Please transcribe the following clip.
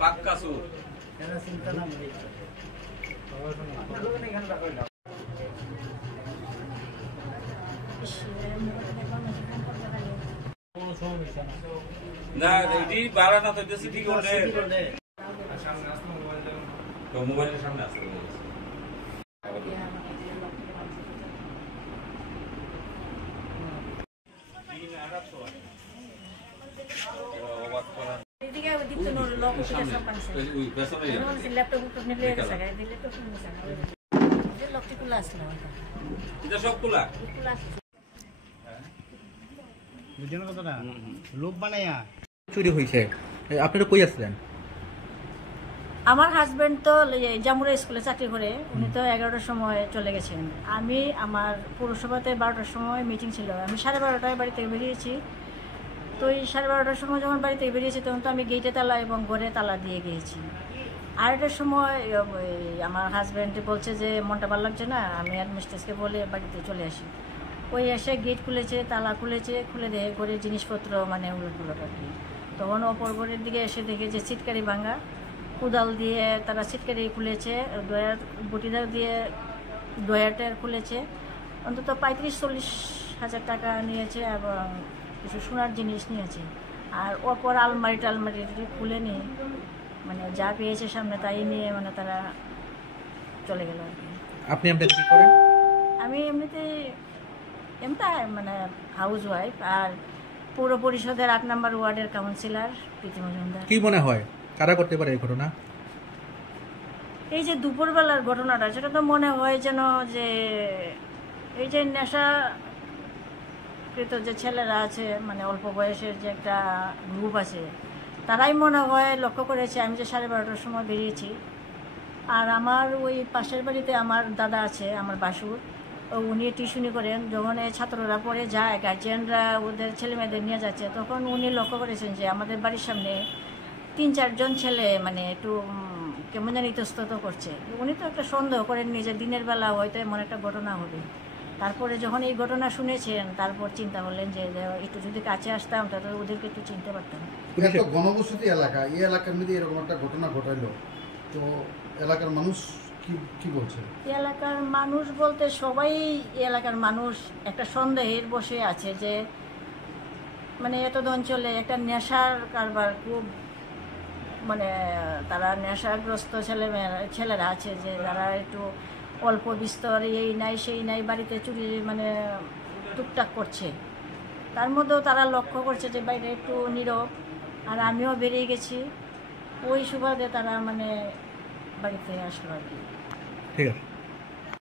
পাক্কা সুর চিন্তা না না এটি বাড়া না তো সিটি কোডে তো মোবাইলের সামনে আছে এদিকে দীপ্ত নোর লক করে সব পানছে ওই পেছনে ল্যাপটপ নিয়ে গেছে গাড়ি ল্যাপটপ নিয়ে গেছে যে লকটি খোলা আসলো এটা সব খোলা বুঝছেন কথাটা লোক বানায়া চুরি হয়েছে আপনারা কই আসলেন? আমার হাজবেন্ড তো জামুরা স্কুলে চাকরি করে, উনি তো 11টার সময় চলে গেছেন। আমি আমার পৌরসভাতে 12টার সময় মিটিং ছিল, আমি 12:30টায় বাড়ি থেকে বেরিয়েছি। তো এই 12:30টার সময় যখন বাড়ি থেকে বেরিয়েছি তখন তো আমি গেটে তালা এবং ঘরে তালা দিয়ে গিয়েছি। 2টার সময় আমার হাজব্যান্ড বলছে যে মনটা ভালো লাগছে না, আমি আর মিস্ট্রেসকে বলে বাড়িতে চলে আসি। ওই এসে গেট খুলেছে, তালা খুলেছে, খুলে দিয়ে ঘরে জিনিসপত্র মানে উলটগুলোট আর কি। তখন অপর ঘরের দিকে এসে দেখে যে ছিটকারি ভাঙা, কোদাল দিয়ে তারা ছিটকারি খুলেছে, ডয়ার বটিদার দিয়ে ডয়ারটার খুলেছে। অন্তত 35-40 হাজার টাকা নিয়েছে এবং কিছু সোনার জিনিস নিয়েছে। আর অপর আলমারি খুলে নিয়ে মানে যা পেয়েছে সামনে তাই নিয়ে মানে তারা চলে গেল আর কি। আপনি আপনাকে কি করেন? আমি এমনিতে মানে হাউস ওয়াইফ আর পৌর পরিষদের 8 নম্বর ওয়ার্ডের কাউন্সিলর প্রীতি মজুমদার। কি মনে হয় কারা করতে পারে এই ঘটনা? এই যে দুপুরবেলার ঘটনাটা, সেটা তো মনে হয় যেন যে এই যে নেশাকৃত যে ছেলেরা আছে মানে অল্প বয়সের যে একটা গ্রুপ আছে, তারাই মনে হয় লক্ষ্য করেছে। আমি যে 12:30টার সময় বেরিয়েছি, আর আমার ওই পাশের বাড়িতে আমার দাদা আছে, আমার বাসুর, উনি টিউশনি করেন। যখন এই ছাত্ররা পড়ে যায়, গার্জিয়ানরা ওদের ছেলেমেয়েদের নিয়ে যাচ্ছে, তখন উনি লক্ষ্য করেছেন যে আমাদের বাড়ির সামনে 3-4 জন ছেলে মানে একটু কেমন যেন ইতস্তত করছে। উনি তো একটা সন্দেহ করেননি যে দিনের বেলা হয়তো এমন একটা ঘটনা হবে। তারপরে যখন এই ঘটনা শুনেছেন, তারপর চিন্তা করলেন যে একটু যদি কাছে আসতাম তাহলে ওদেরকে একটু চিনতে পারতাম। একটা ঘনবসতি এলাকা, এই এলাকার মধ্যে এরকম একটা ঘটনা ঘটাইলো, তো এলাকার মানুষ কি বলছে? এলাকার মানুষ বলতে সবাই এলাকার মানুষ একটা সন্দেহের বসে আছে যে মানে এত অঞ্চলে একটা নেশার কারবার খুব মানে তারা নেশাগ্রস্ত ছেলেরা আছে যে যারা একটু অল্প বিস্তর এই নাই সেই নাই বাড়িতে চুরি মানে টুকটাক করছে। তার মধ্যেও তারা লক্ষ্য করছে যে বাইরে একটু নীরব, আর আমিও বেরিয়ে গেছি, ওই সুবাদে তারা মানে বাড়িতে আসলো আর কি। ঠিক আছে।